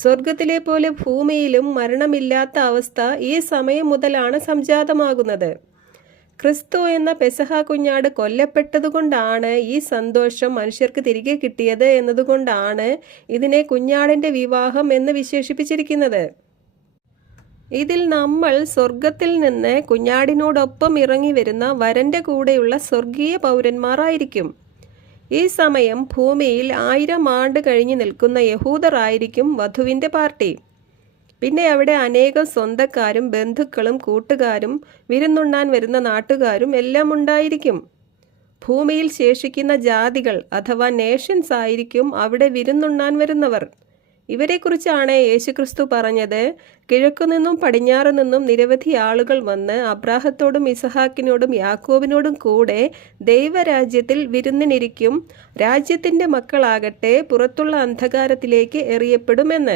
സ്വർഗത്തിലെ പോലെ ഭൂമിയിലും മരണമില്ലാത്ത അവസ്ഥ ഈ സമയം മുതലാണ് സംജാതമാകുന്നത്. ക്രിസ്തു എന്ന പെസഹ കുഞ്ഞാട് കൊല്ലപ്പെട്ടതുകൊണ്ടാണ് ഈ സന്തോഷം മനുഷ്യർക്ക് തിരികെ കിട്ടിയത് എന്നതുകൊണ്ടാണ് ഇതിനെ കുഞ്ഞാടിൻ്റെ വിവാഹം എന്ന് വിശേഷിപ്പിച്ചിരിക്കുന്നത്. ഇതിൽ നമ്മൾ സ്വർഗത്തിൽ നിന്ന് കുഞ്ഞാടിനോടൊപ്പം ഇറങ്ങി വരുന്ന വരൻ്റെ കൂടെയുള്ള സ്വർഗീയ പൗരന്മാരായിരിക്കും. ഈ സമയം ഭൂമിയിൽ 1000 ആണ്ട് കഴിഞ്ഞ് നിൽക്കുന്ന യഹൂദർ ആയിരിക്കും വധുവിൻ്റെ പാർട്ടി. പിന്നെ അവിടെ അനേകം സ്വന്തക്കാരും ബന്ധുക്കളും കൂട്ടുകാരും വിരുന്നുണ്ണാൻ വരുന്ന നാട്ടുകാരും എല്ലാം ഉണ്ടായിരിക്കും. ഭൂമിയിൽ ശേഷിക്കുന്ന ജാതികൾ അഥവാ നേഷൻസ് ആയിരിക്കും അവിടെ വിരുന്നുണ്ണാൻ വരുന്നവർ. ഇവരെക്കുറിച്ചാണ് യേശുക്രിസ്തു പറഞ്ഞത്, കിഴക്കുനിന്നും പടിഞ്ഞാറു നിന്നും നിരവധി ആളുകൾ വന്ന് അബ്രാഹത്തോടും ഇസഹാക്കിനോടും യാക്കോബിനോടും കൂടെ ദൈവരാജ്യത്തിൽ വിരുന്നിനിരിക്കും. രാജ്യത്തിൻ്റെ മക്കളാകട്ടെ പുറത്തുള്ള അന്ധകാരത്തിലേക്ക് എറിയപ്പെടുമെന്ന്.